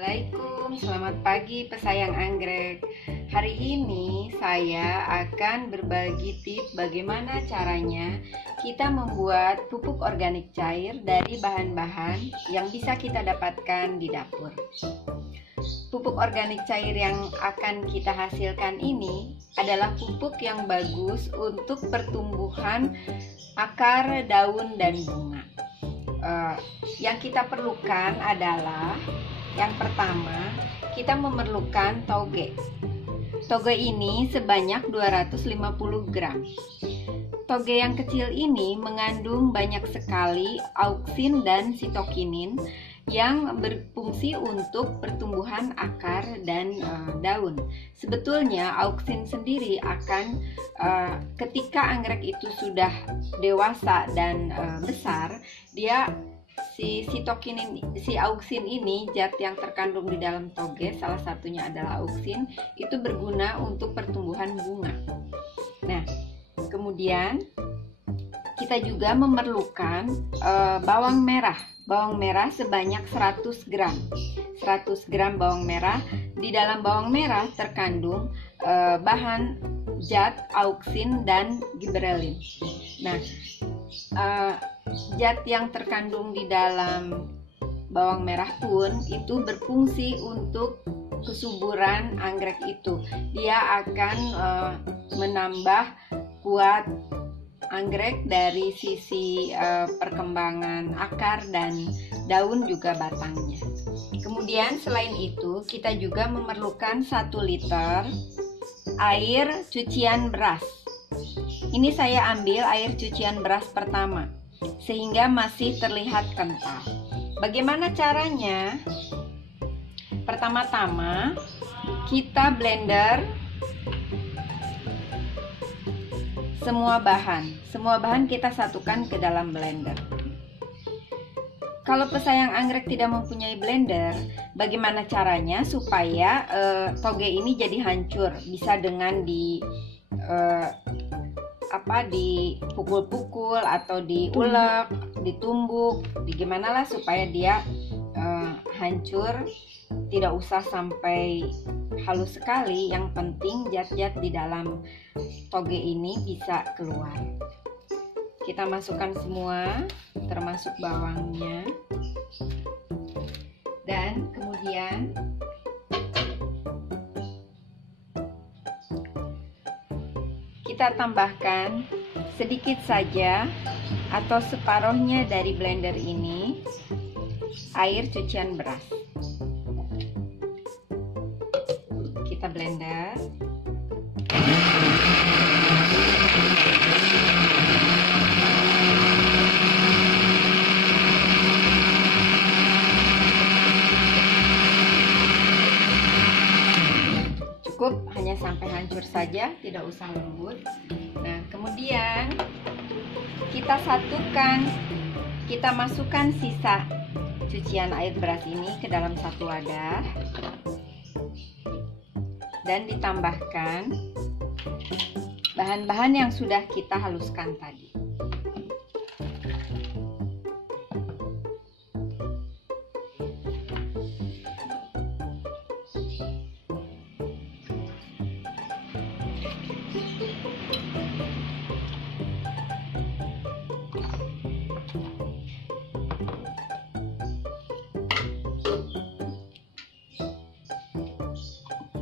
Assalamualaikum, selamat pagi pesayang anggrek. Hari ini saya akan berbagi tips bagaimana caranya kita membuat pupuk organik cair dari bahan-bahan yang bisa kita dapatkan di dapur. Pupuk organik cair yang akan kita hasilkan ini adalah pupuk yang bagus untuk pertumbuhan akar, daun, dan bunga. Yang kita perlukan adalah yang pertama, kita memerlukan toge. Toge ini sebanyak 250 gram. Toge yang kecil ini mengandung banyak sekali auksin dan sitokinin yang berfungsi untuk pertumbuhan akar dan daun. Sebetulnya auksin sendiri akan ketika anggrek itu sudah dewasa dan besar, si auksin ini, zat yang terkandung di dalam toge, salah satunya adalah auksin, itu berguna untuk pertumbuhan bunga. Nah, kemudian kita juga memerlukan bawang merah. Bawang merah sebanyak 100 gram. 100 gram bawang merah. Di dalam bawang merah terkandung bahan zat auksin dan gibberellin. Nah, zat yang terkandung di dalam bawang merah pun itu berfungsi untuk kesuburan anggrek itu. Dia akan menambah kuat anggrek dari sisi perkembangan akar dan daun juga batangnya. Kemudian selain itu kita juga memerlukan 1 liter air cucian beras. Ini saya ambil air cucian beras pertama sehingga masih terlihat kental. Bagaimana caranya? Pertama-tama kita blender semua bahan kita satukan ke dalam blender. Kalau pesayang anggrek tidak mempunyai blender, bagaimana caranya supaya toge ini jadi hancur? Bisa dengan dipukul-pukul atau diulek, ditumbuk, gimana lah supaya dia hancur. Tidak usah sampai halus sekali, yang penting zat-zat di dalam toge ini bisa keluar. Kita masukkan semua, termasuk bawangnya, dan kemudian kita tambahkan sedikit saja atau separuhnya dari blender ini air cucian beras. Kita blender. Cukup hanya sampai hancur saja, tidak usah lembut. Nah, kemudian kita masukkan sisa cucian air beras ini ke dalam satu wadah dan ditambahkan bahan-bahan yang sudah kita haluskan tadi.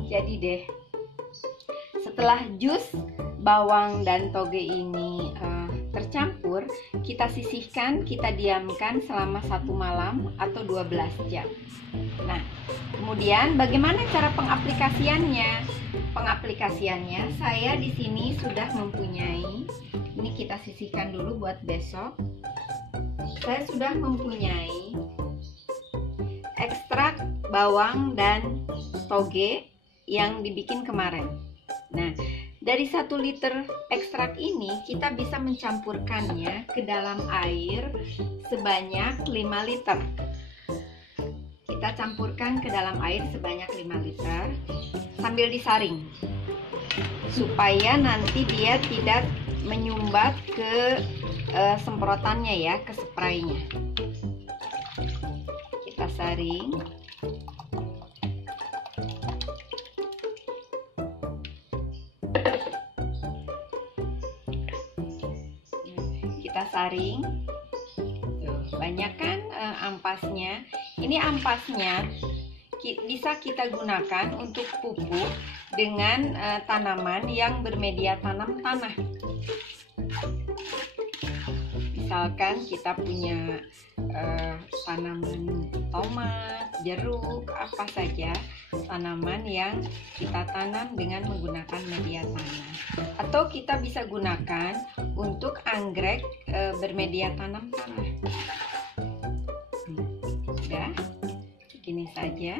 Jadi deh, setelah jus bawang dan toge ini tercampur, kita sisihkan, kita diamkan selama 1 malam atau 12 jam. Nah, kemudian bagaimana cara pengaplikasiannya? Pengaplikasiannya saya di sini sudah mempunyai, ini kita sisihkan dulu buat besok. Saya sudah mempunyai ekstrak bawang dan toge yang dibikin kemarin. Nah, dari 1 liter ekstrak ini kita bisa mencampurkannya ke dalam air sebanyak 5 liter. Kita campurkan ke dalam air sebanyak 5 liter sambil disaring supaya nanti dia tidak menyumbat ke semprotannya ya, ke spraynya. Kita saring. kita saring. Tuh, banyak kan ampasnya. Ini ampasnya bisa kita gunakan untuk pupuk dengan tanaman yang bermedia tanam tanah. Misalkan kita punya tanaman tomat, jeruk, apa saja tanaman yang kita tanam dengan menggunakan media tanah. Atau kita bisa gunakan untuk anggrek bermedia tanam tanah. Sudah, begini saja.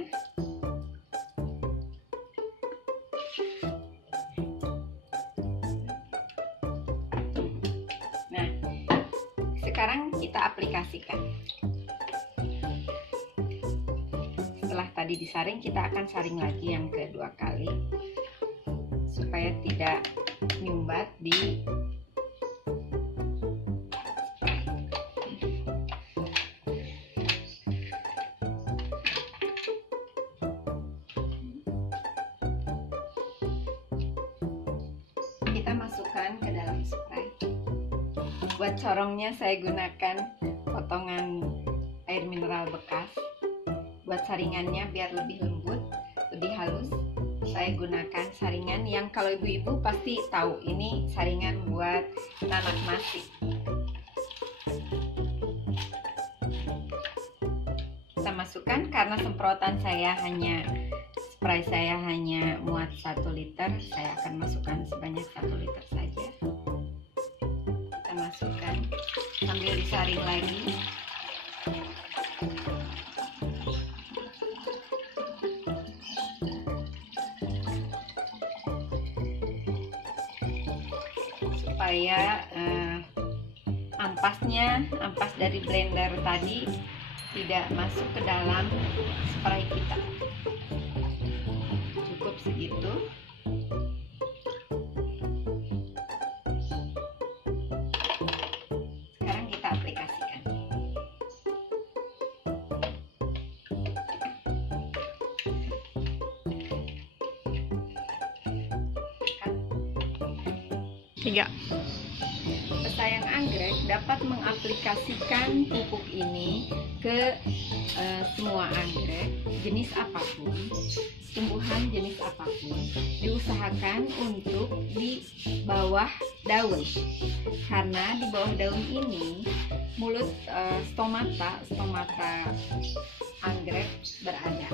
Nah, sekarang kita aplikasikan. Setelah tadi disaring, kita akan saring lagi yang kedua kali supaya tidak nyumbat di kita masukkan ke dalam spray. Buat corongnya saya gunakan potongan air mineral bekas. Buat saringannya biar lebih lembut, lebih halus, saya gunakan saringan yang kalau ibu-ibu pasti tahu ini saringan buat nanak nasi. Kita masukkan karena semprotan spray saya hanya muat 1 liter, saya akan masukkan sebanyak 1 liter saja. Kita masukkan sambil disaring lagi. Supaya ampas dari blender tadi tidak masuk ke dalam spray kita. Cukup segitu. Sekarang kita aplikasikan. Tiga. Pesayang anggrek dapat mengaplikasikan pupuk ini ke semua anggrek, jenis apapun, tumbuhan jenis apapun. Diusahakan untuk di bawah daun, karena di bawah daun ini mulut stomata anggrek berada.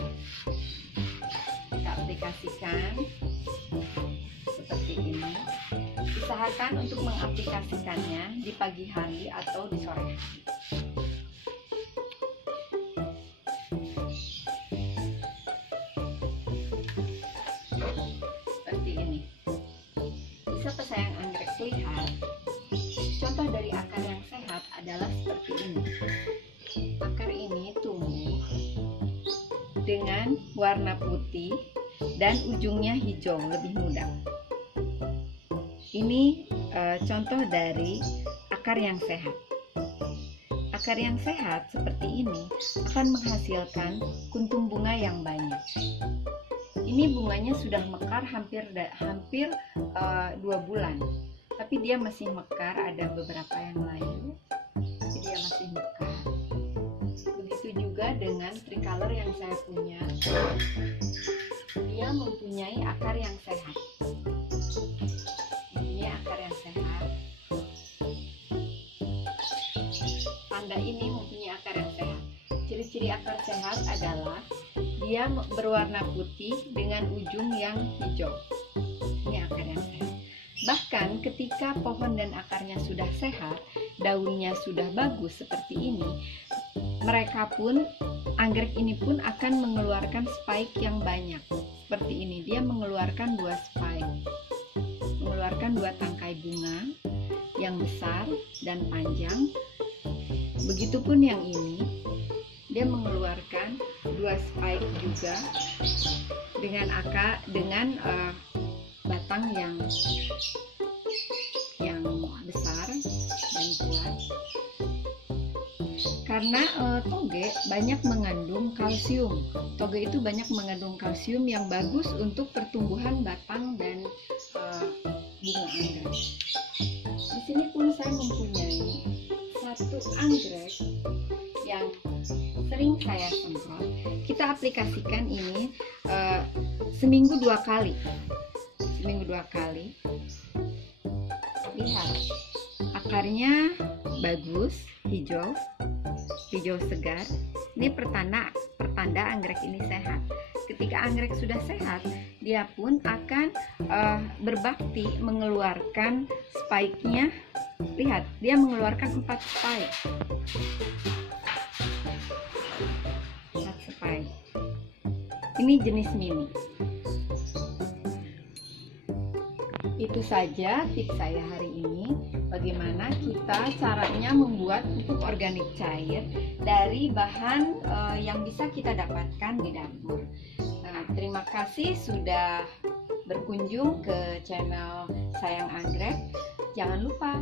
Kita aplikasikan seperti ini. Usahakan untuk mengaplikasikannya di pagi hari atau di sore hari. Seperti ini. Bisa pesayang anggrek lihat. Contoh dari akar yang sehat adalah seperti ini. Akar ini tumbuh dengan warna putih dan ujungnya hijau lebih muda. Ini contoh dari akar yang sehat. Akar yang sehat seperti ini akan menghasilkan kuntum bunga yang banyak. Ini bunganya sudah mekar hampir 2 bulan, tapi dia masih mekar. Ada beberapa yang lain, tapi dia masih mekar. Begitu juga dengan tricolor yang saya punya. Dia mempunyai akar yang sehat. Akar yang sehat. Tanda ini mempunyai akar yang sehat. Ciri-ciri akar sehat adalah dia berwarna putih dengan ujung yang hijau. Ini akar yang sehat. Bahkan ketika pohon dan akarnya sudah sehat, daunnya sudah bagus seperti ini, anggrek ini pun akan mengeluarkan spike yang banyak. Seperti ini, dia mengeluarkan 2 spike. Mengeluarkan 2 tangkai bunga yang besar dan panjang. Begitupun yang ini, dia mengeluarkan 2 spike juga dengan batang yang besar dan kuat. Karena toge banyak mengandung kalsium. Toge itu banyak mengandung kalsium yang bagus untuk pertumbuhan batang dan bunga anggrek. Di sini pun saya mempunyai untuk anggrek yang sering saya semprot, kita aplikasikan ini seminggu 2 kali. Lihat, akarnya bagus, hijau segar. Ini pertanda anggrek ini sehat. Ketika anggrek sudah sehat, dia pun akan berbakti mengeluarkan spike-nya. Lihat, dia mengeluarkan 4 spike. 4 spike. Ini jenis mini. Itu saja tips saya hari ini. Bagaimana caranya membuat pupuk organik cair dari bahan yang bisa kita dapatkan di dapur. Terima kasih sudah berkunjung ke channel Sayang Anggrek. Jangan lupa